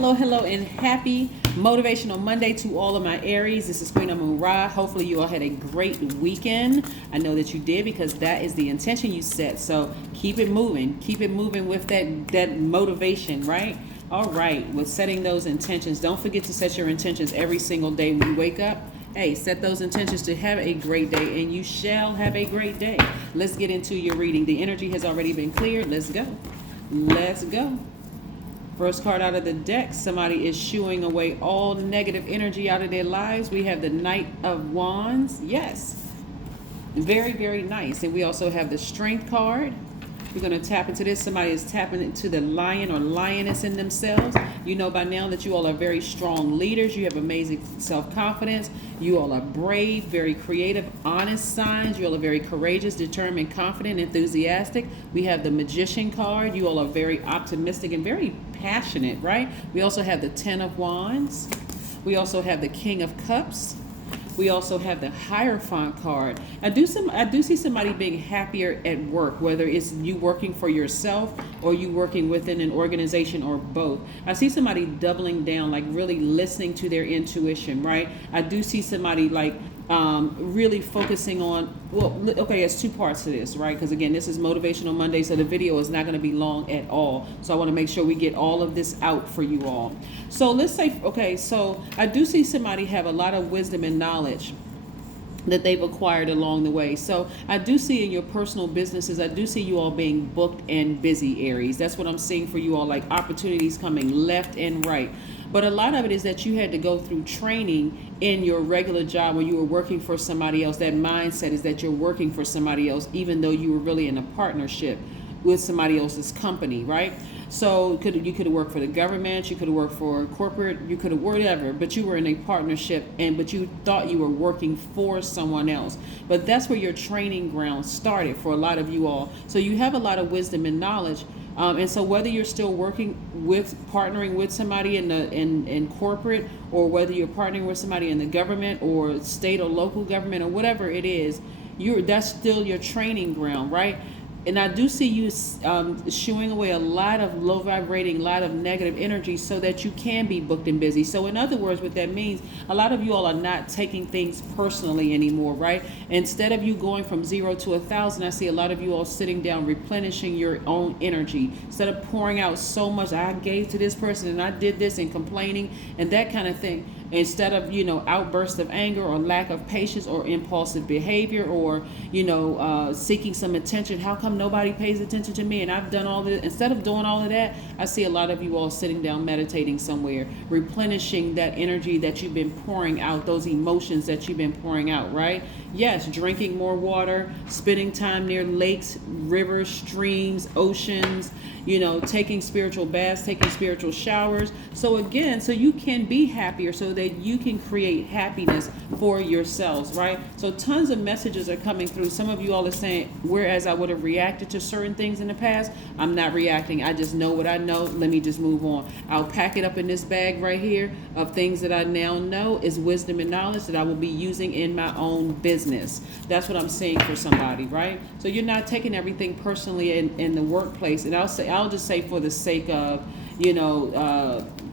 hello, and happy Motivational Monday to all of my Aries. This is Queen Amun Ra. Hopefully you all had a great weekend. I know that you did because that is the intention you set. So keep it moving. Keep it moving with that motivation, right? All right, with setting those intentions. Don't forget to set your intentions every single day when you wake up. Hey, set those intentions to have a great day, and you shall have a great day. Let's get into your reading. The energy has already been cleared. Let's go. Let's go. First card out of the deck, somebody is shooing away all negative energy out of their lives. We have the Knight of Wands. Yes. Very, very nice. And we also have the Strength card. We're going to tap into this. Somebody is tapping into the lion or lioness in themselves. You know by now that you all are very strong leaders. You have amazing self-confidence. You all are brave, very creative, honest signs. You all are very courageous, determined, confident, enthusiastic. We have the Magician card. You all are very optimistic and very passionate, right? We also have the Ten of Wands. We also have the King of Cups. We also have the Hierophant card. I do see somebody being happier at work, whether it's you working for yourself or you working within an organization or both. I see somebody doubling down, like really listening to their intuition, right? I do see somebody like really focusing on, well, okay, there's two parts to this, right? Because again, this is Motivational Monday, so the video is not going to be long at all. So I want to make sure we get all of this out for you all. So let's say, okay, so I do see somebody have a lot of wisdom and knowledge that they've acquired along the way. So I do see in your personal businesses, I do see you all being booked and busy, Aries. That's what I'm seeing for you all, like opportunities coming left and right. But a lot of it is that you had to go through training in your regular job when you were working for somebody else. That mindset is that you're working for somebody else, even though you were really in a partnership with somebody else's company, right? So you could have worked for the government, you could have worked for corporate, you could have whatever, but you were in a partnership, but you thought you were working for someone else. But that's where your training ground started for a lot of you all. So you have a lot of wisdom and knowledge. And so whether you're still partnering with somebody in corporate, or whether you're partnering with somebody in the government or state or local government or whatever it is, that's still your training ground, right? And I do see you shooing away a lot of low vibrating, a lot of negative energy so that you can be booked and busy. So in other words, what that means, a lot of you all are not taking things personally anymore, right? Instead of you going from 0 to 1,000, I see a lot of you all sitting down, replenishing your own energy. Instead of pouring out so much, I gave to this person and I did this, and complaining and that kind of thing. Instead of, outbursts of anger or lack of patience or impulsive behavior or, seeking some attention. How come nobody pays attention to me and I've done all this? Instead of doing all of that, I see a lot of you all sitting down, meditating somewhere, replenishing that energy that you've been pouring out, those emotions that you've been pouring out, right? Yes, drinking more water, spending time near lakes, rivers, streams, oceans, taking spiritual baths, taking spiritual showers. So again, so you can be happier, so that you can create happiness for yourselves, right? So tons of messages are coming through. Some of you all are saying, whereas I would have reacted to certain things in the past, I'm not reacting. I just know what I know. Let me just move on. I'll pack it up in this bag right here of things that I now know is wisdom and knowledge that I will be using in my own business. That's what I'm saying for somebody, right? So you're not taking everything personally in the workplace. And I'll just say for the sake of,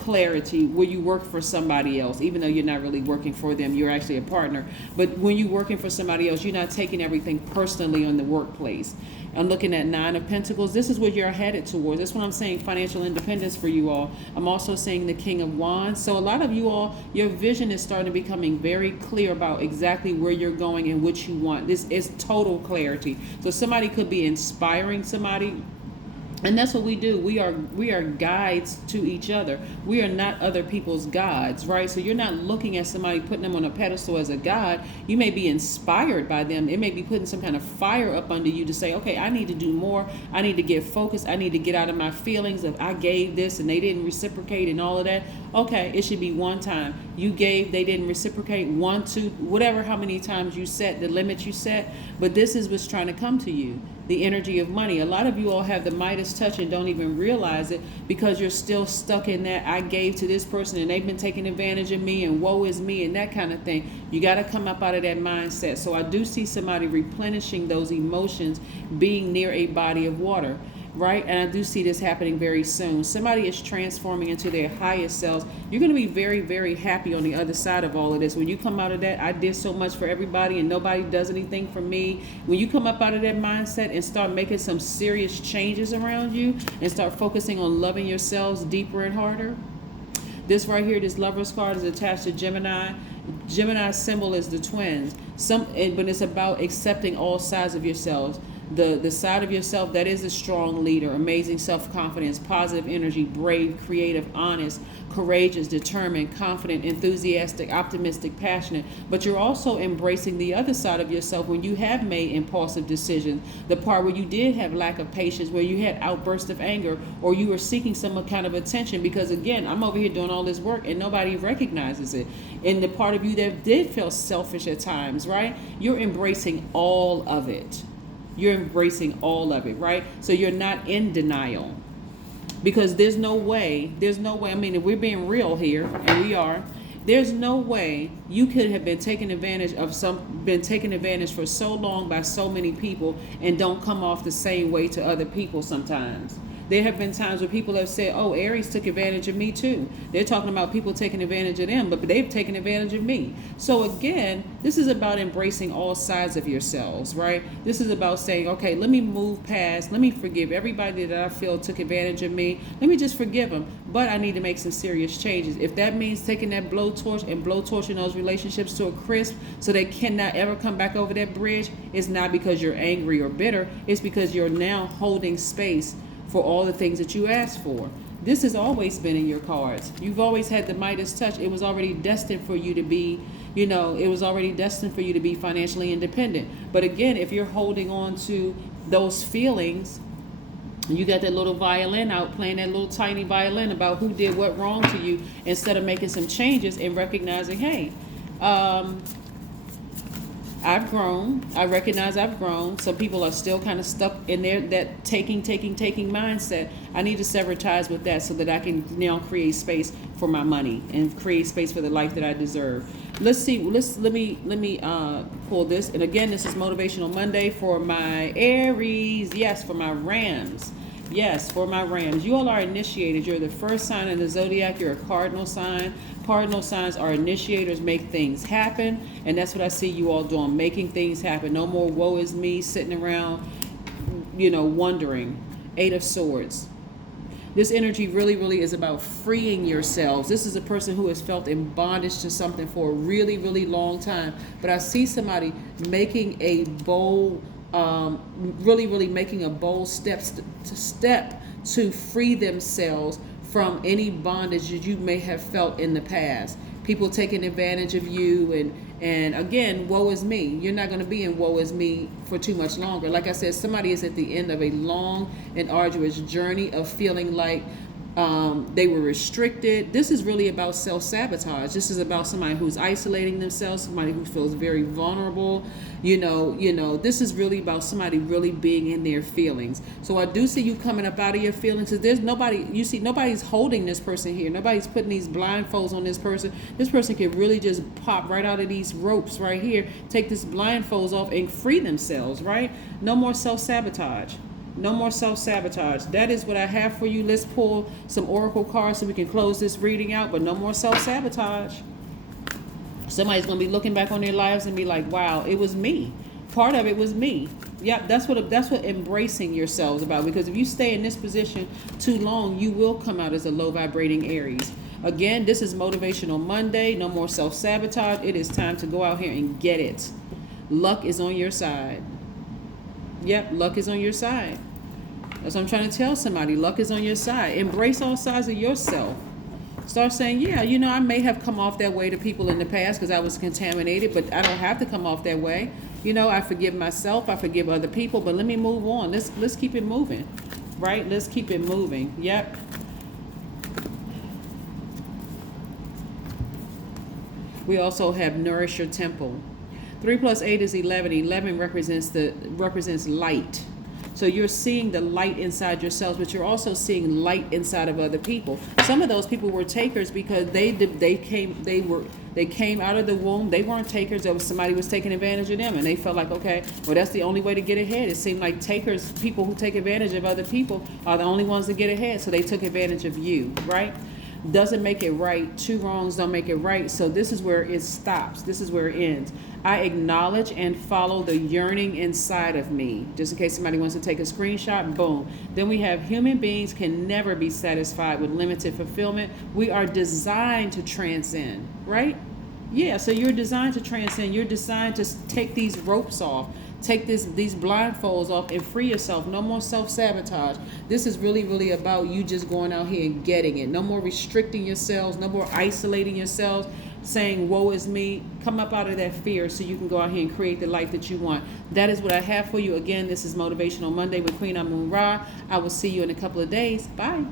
clarity, where you work for somebody else, even though you're not really working for them, you're actually a partner. But when you're working for somebody else, you're not taking everything personally on the workplace. I'm looking at Nine of Pentacles. This is what you're headed towards. That's what I'm saying, financial independence for you all. I'm also saying the King of Wands. So a lot of you all, your vision is starting to becoming very clear about exactly where you're going and what you want. This is total clarity. So somebody could be inspiring somebody. And that's what we do. We are guides to each other. We are not other people's gods, right? So you're not looking at somebody, putting them on a pedestal as a god. You may be inspired by them. It may be putting some kind of fire up under you to say, okay, I need to do more. I need to get focused. I need to get out of my feelings of I gave this and they didn't reciprocate and all of that. Okay, it should be one time. You gave, they didn't reciprocate. 1, 2, whatever, how many times you set, the limit you set. But this is what's trying to come to you. The energy of money. A lot of you all have the Midas touch and don't even realize it because you're still stuck in that I gave to this person and they've been taking advantage of me and woe is me and that kind of thing. You got to come up out of that mindset. So I do see somebody replenishing those emotions being near a body of water. right? And I do see this happening very soon. Somebody is transforming into their highest selves. You're going to be very, very happy on the other side of all of this. When you come out of that, I did so much for everybody and nobody does anything for me. When you come up out of that mindset and start making some serious changes around you and start focusing on loving yourselves deeper and harder. This right here, this Lover's card is attached to Gemini. Gemini's symbol is the twins. But it's about accepting all sides of yourselves. The side of yourself that is a strong leader, amazing self-confidence, positive energy, brave, creative, honest, courageous, determined, confident, enthusiastic, optimistic, passionate. But you're also embracing the other side of yourself when you have made impulsive decisions. The part where you did have lack of patience, where you had outbursts of anger, or you were seeking some kind of attention. Because again, I'm over here doing all this work and nobody recognizes it. And the part of you that did feel selfish at times, right? You're embracing all of it. You're embracing all of it, right? So you're not in denial, because there's no way, I mean, if we're being real here, and we are, there's no way you could have been taken advantage for so long by so many people and don't come off the same way to other people sometimes. There have been times where people have said, oh, Aries took advantage of me too. They're talking about people taking advantage of them, but they've taken advantage of me. So again, this is about embracing all sides of yourselves, right? This is about saying, okay, let me move past, let me forgive everybody that I feel took advantage of me. Let me just forgive them, but I need to make some serious changes. If that means taking that blowtorch and blowtorching those relationships to a crisp so they cannot ever come back over that bridge, it's not because you're angry or bitter. It's because you're now holding space for all the things that you asked for. This has always been in your cards. You've always had the Midas touch. It was already destined for you to be, it was already destined for you to be financially independent. But again, if you're holding on to those feelings, you got that little violin out playing that little tiny violin about who did what wrong to you, instead of making some changes and recognizing, hey, I've grown. I recognize I've grown. Some people are still kind of stuck in there, that taking mindset. I need to sever ties with that so that I can now create space for my money and create space for the life that I deserve. Let's see. Let me pull this. And again, this is Motivational Monday for my Aries. Yes, for my Rams. Yes, for my Rams. You all are initiated. You're the first sign in the Zodiac. You're a cardinal sign. Cardinal signs are initiators, make things happen. And that's what I see you all doing, making things happen. No more woe is me, sitting around, wondering. 8 of Swords. This energy really, really is about freeing yourselves. This is a person who has felt in bondage to something for a really, really long time. But I see somebody making a bold really making a bold step to free themselves from any bondage that you may have felt in the past. People taking advantage of you, and again, woe is me. You're not going to be in woe is me for too much longer. Like I said, somebody is at the end of a long and arduous journey of feeling like they were restricted. This is really about self-sabotage. This is about somebody who's isolating themselves, somebody who feels very vulnerable. This is really about somebody really being in their feelings. So I do see you coming up out of your feelings. There's nobody, nobody's holding this person here. Nobody's putting these blindfolds on this person. This person can really just pop right out of these ropes right here, take this blindfolds off and free themselves, right? No more self-sabotage. No more self-sabotage. That is what I have for you. Let's pull some oracle cards so we can close this reading out, but no more self-sabotage. Somebody's going to be looking back on their lives and be like, wow, it was me. Part of it was me. Yeah, that's what embracing yourselves about, because if you stay in this position too long, you will come out as a low vibrating Aries. Again, this is Motivational Monday. No more self-sabotage. It is time to go out here and get it. Luck is on your side. Yep, luck is on your side. That's what I'm trying to tell somebody. Luck is on your side. Embrace all sides of yourself. Start saying, yeah, I may have come off that way to people in the past because I was contaminated, but I don't have to come off that way. I forgive myself. I forgive other people, but let me move on. Let's keep it moving, right? Let's keep it moving. Yep. We also have Nourish Your Temple. 3 + 8 is 11. 11 represents light. So you're seeing the light inside yourselves, but you're also seeing light inside of other people. Some of those people were takers because they came out of the womb. They weren't takers. There was somebody was taking advantage of them, and they felt like, okay, well, that's the only way to get ahead. It seemed like takers, people who take advantage of other people, are the only ones that get ahead. So they took advantage of you, right? Doesn't make it right. Two wrongs don't make it right. So this is where it stops. This is where it ends. I acknowledge and follow the yearning inside of me. Just in case somebody wants to take a screenshot, boom. Then we have human beings can never be satisfied with limited fulfillment. We are designed to transcend, right? Yeah, so you're designed to transcend. You're designed to take these ropes off. Take these blindfolds off and free yourself. No more self-sabotage. This is really, really about you just going out here and getting it. No more restricting yourselves. No more isolating yourselves, saying, woe is me. Come up out of that fear so you can go out here and create the life that you want. That is what I have for you. Again, this is Motivational Monday with Queen Amun Ra. I will see you in a couple of days. Bye.